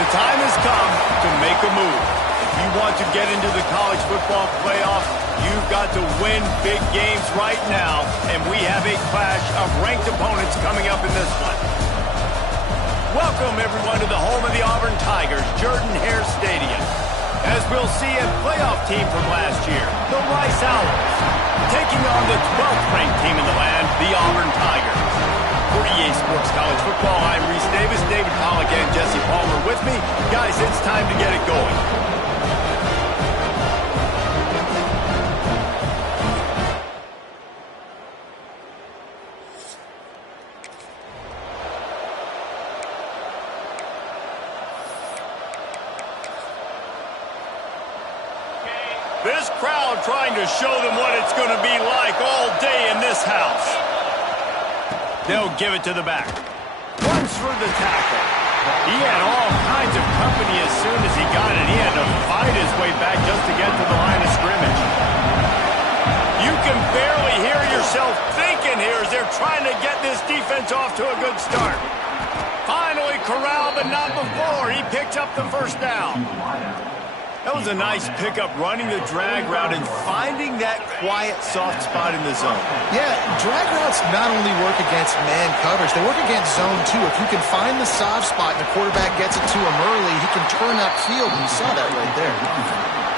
The time has come to make a move. If you want to get into the college football playoff, you've got to win big games right now, and we have a clash of ranked opponents coming up in this one. Welcome, everyone, to the home of the Auburn Tigers, Jordan-Hare Stadium. As we'll see a playoff team from last year, the Rice Owls, taking on the 12th ranked team in the land, the Auburn Tigers. For EA Sports College Football, I'm Reese Davis, David Pollack, and Jesse Palmer with me. Guys, it's time to get it going. This crowd trying to show them what it's going to be like all day in this house. They'll give it to the back. Runs for the tackle. He had all kinds of company as soon as he got it. He had to fight his way back just to get to the line of scrimmage. You can barely hear yourself thinking here as they're trying to get this defense off to a good start. Finally corralled, but not before. He picked up the first down. That was a nice pickup, running the drag route and finding that quiet, soft spot in the zone. Yeah, drag routes not only work against man coverage, they work against zone too. If you can find the soft spot and the quarterback gets it to him early, he can turn upfield, and you saw that right there.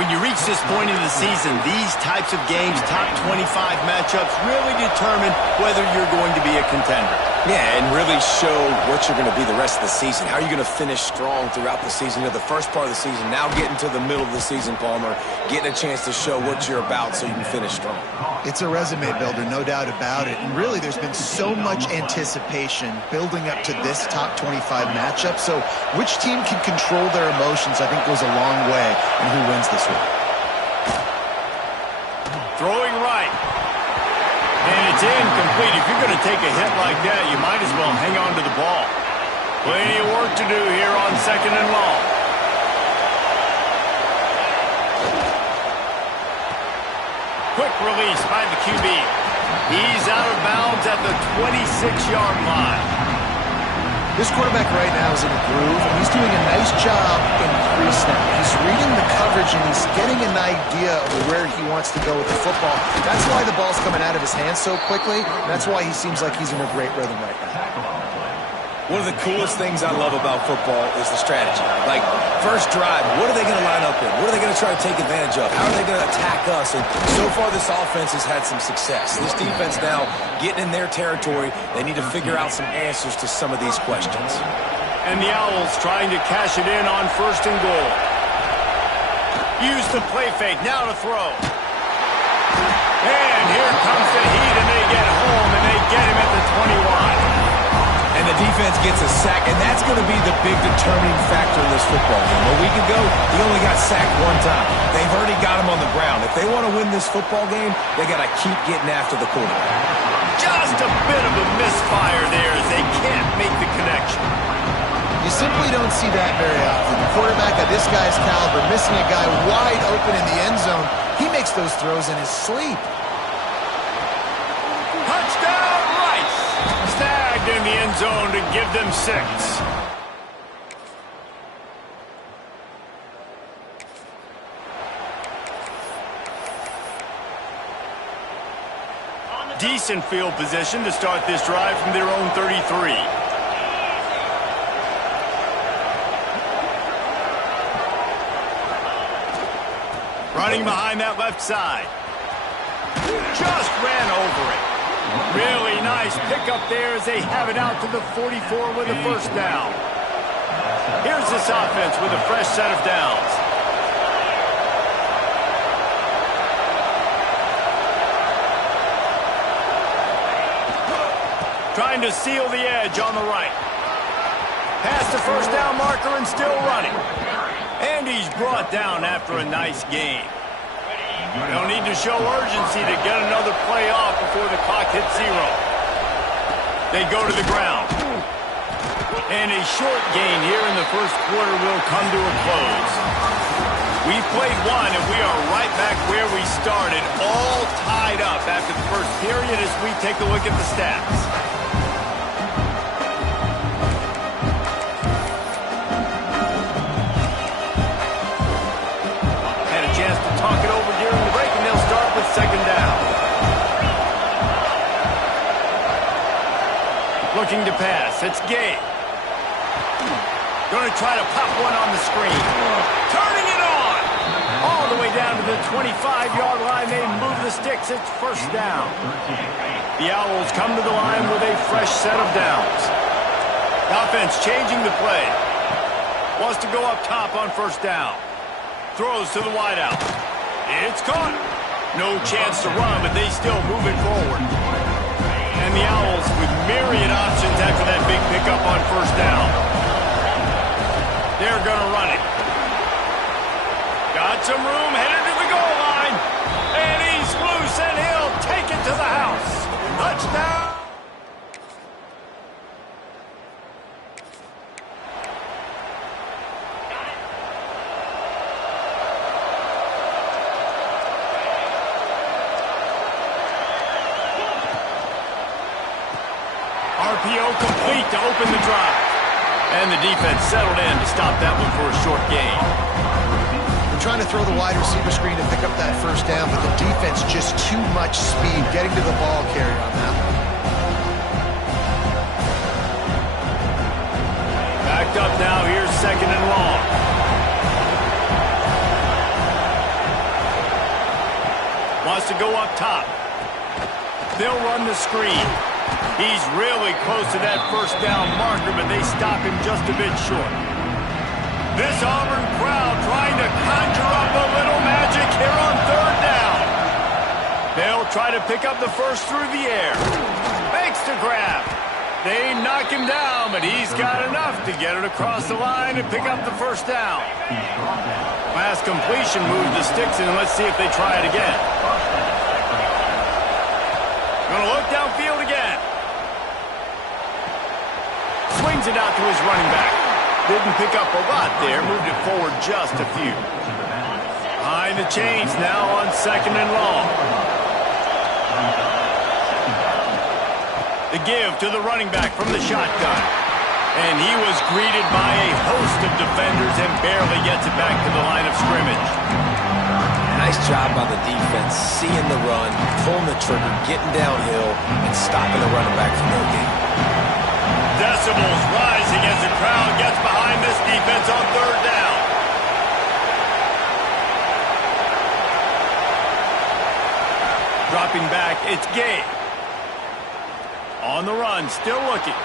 When you reach this point in the season, these types of games, top 25 matchups, really determine whether you're going to be a contender. Yeah, and really show what you're going to be the rest of the season. How are you going to finish strong throughout the season? You know, the first part of the season, now getting to the middle of the season, Palmer, getting a chance to show what you're about so you can finish strong. It's a resume builder, no doubt about it. And really, there's been so much anticipation building up to this top 25 matchup. So which team can control their emotions, I think, goes a long way in who wins this one. Throwing right. And it's incomplete. If you're going to take a hit like that, you might as well hang on to the ball. Plenty of work to do here on 2nd and long. Quick release by the QB. He's out of bounds at the 26-yard line. This quarterback right now is in a groove, and he's doing a nice job in pre-snap. He's reading the coverage, and he's getting an idea of where he wants to go with the football. That's why the ball's coming out of his hands so quickly. That's why he seems like he's in a great rhythm right now. One of the coolest things I love about football is the strategy. Like, first drive, what are they going to line up in? What are they going to try to take advantage of? How are they going to attack us? And so far, this offense has had some success. This defense now getting in their territory. They need to figure out some answers to some of these questions. And the Owls trying to cash it in on 1st and goal. Use the play fake, now to throw. And here comes the heat, and they get home, and they get him at the 21. And the defense gets a sack, and that's going to be the big determining factor in this football game. A week ago, he only got sacked one time. They've already got him on the ground. If they want to win this football game, they got to keep getting after the quarterback. Just a bit of a misfire there as they can't make the connection. You simply don't see that very often. The quarterback of this guy's caliber missing a guy wide open in the end zone. He makes those throws in his sleep. Touchdown, Rice! Snagged in the end zone to give them 6. Decent field position to start this drive from their own 33. Running behind that left side. Just ran over it. Really nice pickup there as they have it out to the 44 with a first down. Here's this offense with a fresh set of downs. Trying to seal the edge on the right. Past the first down marker and still running. And he's brought down after a nice gain. They'll need to show urgency to get another play off before the clock hits 0. They go to the ground. And a short gain here in the first quarter will come to a close. We've played one, and we are right back where we started, all tied up after the first period as we take a look at the stats. talk it over during the break, and they'll start with second down. Looking to pass. It's Gay. Going to try to pop one on the screen. Turning it on. All the way down to the 25-yard line. They move the sticks. It's first down. The Owls come to the line with a fresh set of downs. The offense changing the play. Wants to go up top on first down. Throws to the wideout. It's caught. No chance to run, but they still move it forward. And the Owls with myriad options after that big pickup on first down. They're going to run it. Got some room, headed to the goal line. And he's loose, and he'll take it to the house. Touchdown. RPO complete to open the drive. And the defense settled in to stop that one for a short gain. They're trying to throw the wide receiver screen to pick up that first down, but the defense just too much speed getting to the ball carrier on that one. Backed up now. Here's second and long. Wants to go up top. They'll run the screen. He's really close to that first down marker, but they stop him just a bit short. This Auburn crowd trying to conjure up a little magic here on third down. They'll try to pick up the first through the air. Makes the grab. They knock him down, but he's got enough to get it across the line and pick up the first down. Last completion moved the sticks in. Let's see if they try it again. Going to look downfield again. Swings it out to his running back. Didn't pick up a lot there. Moved it forward just a few. Behind the chains now on second and long. The give to the running back from the shotgun. And he was greeted by a host of defenders and barely gets it back to the line of scrimmage. Nice job by the defense, seeing the run, pulling the trigger, getting downhill, and stopping the running back for no gain. Decibels rising as the crowd gets behind this defense on third down. Dropping back, it's Gay. On the run, still looking.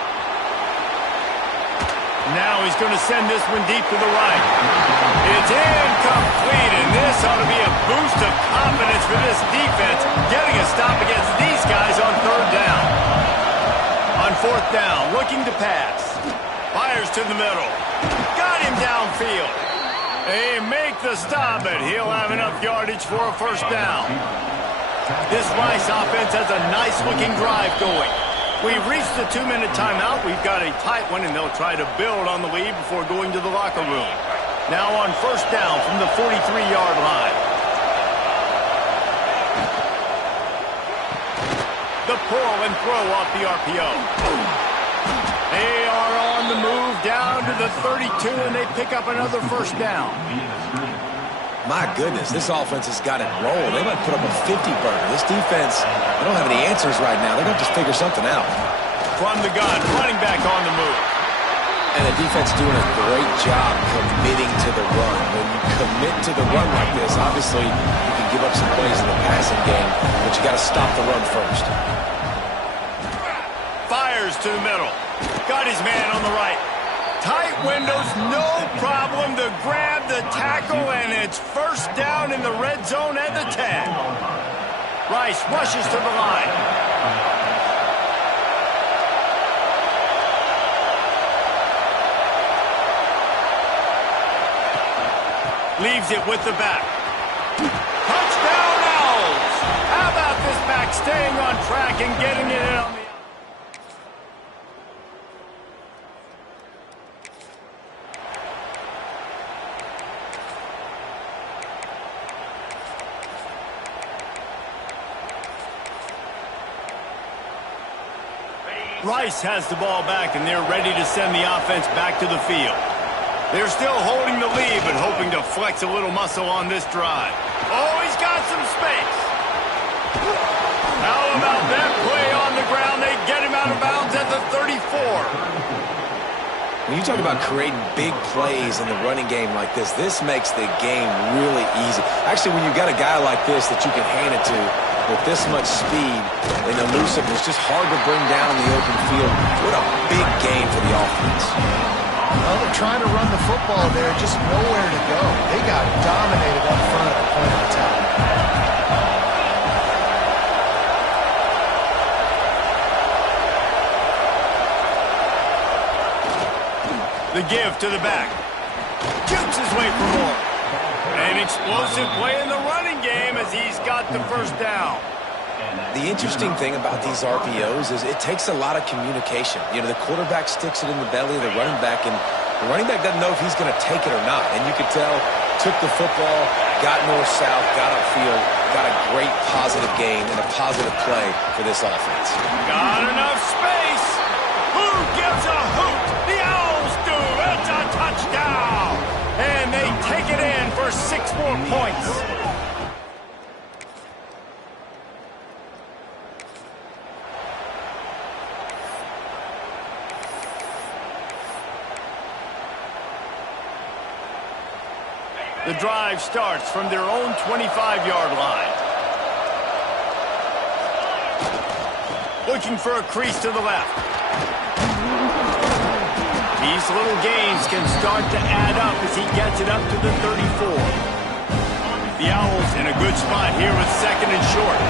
Now he's going to send this one deep to the right. It's incomplete, and this ought to be a boost of confidence for this defense, getting a stop against these guys on third down. On fourth down, looking to pass. Fires to the middle. Got him downfield. They make the stop, but he'll have enough yardage for a first down. This Rice offense has a nice-looking drive going. We've reached the 2-minute timeout. We've got a tight one, and they'll try to build on the lead before going to the locker room. Now on first down from the 43-yard line. The pull and throw off the RPO. They are on the move down to the 32, and they pick up another first down. My goodness, this offense has got it rolling. They might put up a 50-burger. This defense, they don't have any answers right now. They're going to just figure something out. From the gun, running back on the move. And the defense doing a great job committing to the run. When you commit to the run like this, obviously you can give up some plays in the passing game, but you got to stop the run first. Fires to the middle. Got his man on the right. Tight windows, no problem to grab the tackle, and it's first down in the red zone at the 10. Rice rushes to the line. Leaves it with the back. Touchdown, Owls! How about this back staying on track and getting it in on the... Rice has the ball back, and they're ready to send the offense back to the field. They're still holding the lead, but hoping to flex a little muscle on this drive. Oh, He's got some space. How about that play on the ground? They get him out of bounds at the 34. When you talk about creating big plays in the running game like this makes the game really easy. Actually, when you've got a guy like this that you can hand it to with this much speed and elusiveness, just hard to bring down in the open field. What a big game for the offense. Well, they're trying to run the football there, just nowhere to go. They got dominated up front at the point of attack. The give to the back. Jukes his way for more. An explosive play in the running game as he's got the first down. The interesting thing about these RPOs is it takes a lot of communication. You know, the quarterback sticks it in the belly of the running back, and the running back doesn't know if he's going to take it or not. And you could tell, took the football, got north-south, got upfield, got a great positive gain and a positive play for this offense. Got enough space. Who gives a hoot? The Owls do. It's a touchdown. And they take it in for 6 more points. The drive starts from their own 25-yard line. Looking for a crease to the left. These little gains can start to add up as he gets it up to the 34. The Owls in a good spot here with 2nd and short.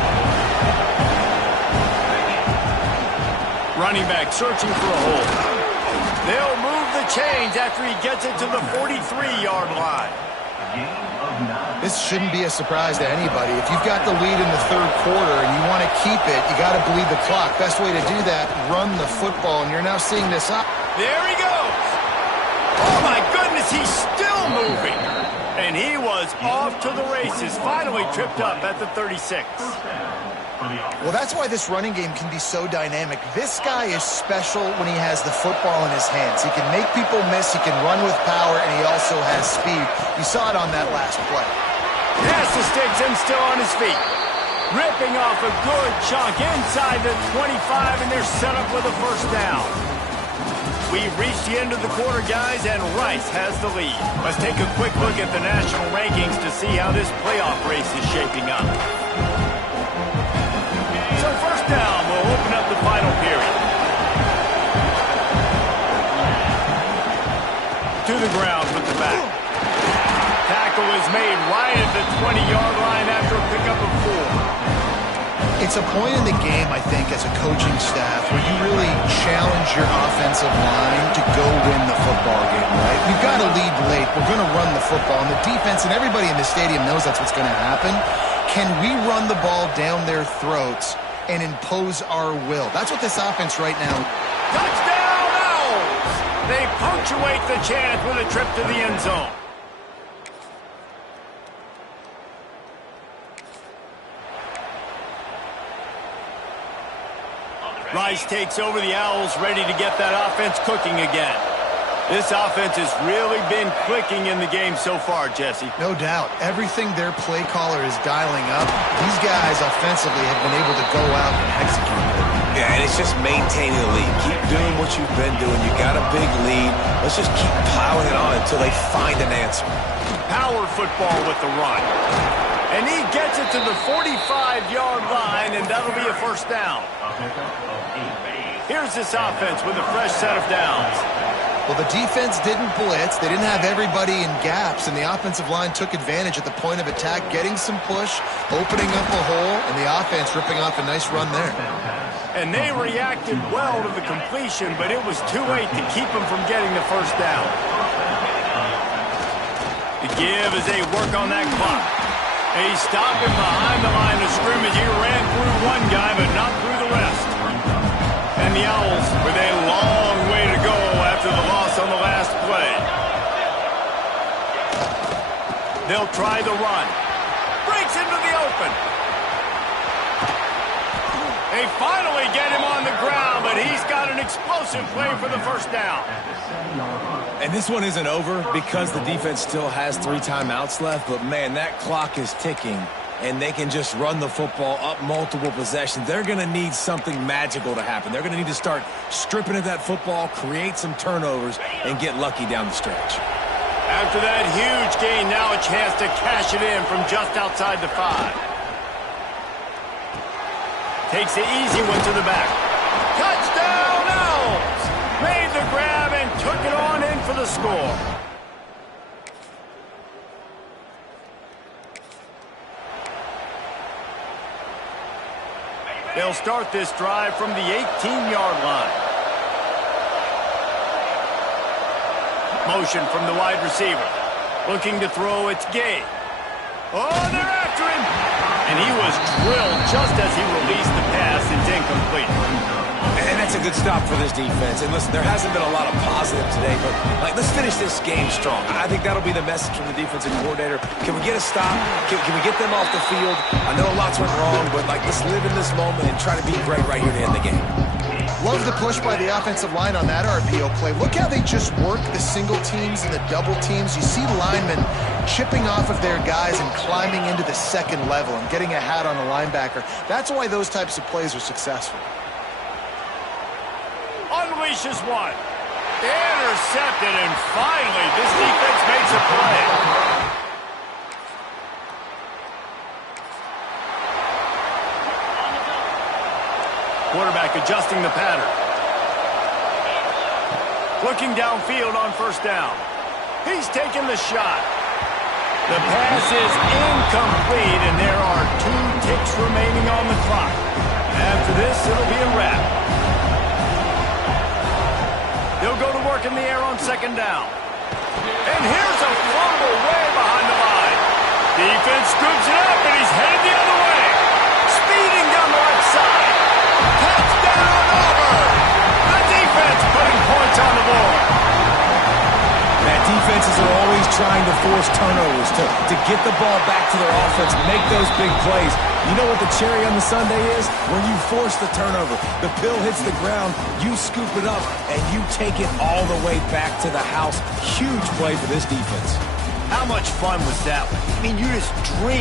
Running back searching for a hole. They'll move the chains after he gets it to the 43-yard line. This shouldn't be a surprise to anybody. If you've got the lead in the 3rd quarter and you want to keep it, you got to bleed the clock. Best way to do that, run the football, and you're now seeing this up. There he goes. Oh, my goodness, he's still moving. And he was off to the races, finally tripped up at the 36. Well, that's why this running game can be so dynamic. This guy is special when he has the football in his hands. He can make people miss, he can run with power, and he also has speed. You saw it on that last play. Pass the sticks and still on his feet. Ripping off a good chunk inside the 25, and they're set up with a first down. We've reached the end of the quarter, guys, and Rice has the lead. Let's take a quick look at the national rankings to see how this playoff race is shaping up. So first down will open up the final period. To the ground with the back. Tackle is made right at the 20-yard line after a pickup of 4. It's a point in the game, I think, as a coaching staff where you really challenge your offensive line to go win the football game, right? We've got to lead late. We're going to run the football. And the defense and everybody in the stadium knows that's what's going to happen. Can we run the ball down their throats and impose our will? That's what this offense right now. Touchdown Owls! They punctuate the chance with a trip to the end zone. Rice takes over the Owls, ready to get that offense cooking again. This offense has really been clicking in the game so far, Jesse. No doubt. Everything their play caller is dialing up, these guys offensively have been able to go out and execute. Yeah, and it's just maintaining the lead. Keep doing what you've been doing. You got a big lead. Let's just keep piling it on until they find an answer. Power football with the run. And he gets it to the 45-yard line, and that'll be a first down. Here's this offense with a fresh set of downs. Well, the defense didn't blitz. They didn't have everybody in gaps, and the offensive line took advantage at the point of attack, getting some push, opening up a hole, and the offense ripping off a nice run there. And they reacted well to the completion, but it was too late to keep them from getting the first down. The give as they work on that clock. They stop him behind the line of scrimmage. He ran through one guy, but not through the rest. And the Owls with a long way to go after the loss on the last play. They'll try the run. Breaks into the open. They finally get him on the ground, but he's got an explosive play for the first down. And this one isn't over because the defense still has 3 timeouts left, but man, that clock is ticking and they can just run the football up multiple possessions, they're going to need something magical to happen. They're going to need to start stripping at that football, create some turnovers, and get lucky down the stretch. After that huge gain, now a chance to cash it in from just outside the 5. Takes the easy one to the back. Touchdown, Owls! Made the grab and took it on in for the score. They'll start this drive from the 18-yard line. Motion from the wide receiver. Looking to throw, it's Gay. Oh, they're after him! And he was drilled just as he released the pass. It's incomplete. And that's a good stop for this defense. And listen, there hasn't been a lot of positive today, but let's finish this game strong. I think that'll be the message from the defensive coordinator. Can we get a stop? Can we get them off the field? I know lots went wrong, but let's live in this moment and try to be great right here to end the game. Love the push by the offensive line on that RPO play. Look how they just work the single teams and the double teams. You see linemen chipping off of their guys and climbing into the second level and getting a hat on a linebacker. That's why those types of plays are successful. Unleashes one. Intercepted, and finally this defense makes a play. Quarterback adjusting the pattern. Looking downfield on first down. He's taking the shot. The pass is incomplete, and there are 2 ticks remaining on the clock. After this, it'll be a wrap. They'll go to work in the air on second down. And here's a fumble way behind the line. Defense scoops it up, and he's headed the other way. Speeding down the left side. Touchdown, Auburn! The defense putting points on the board. That defenses are always trying to force turnovers to get the ball back to their offense, make those big plays. You know what the cherry on the sundae is? When you force the turnover, the pill hits the ground, you scoop it up, and you take it all the way back to the house. Huge play for this defense. How much fun was that one? I mean, you just dream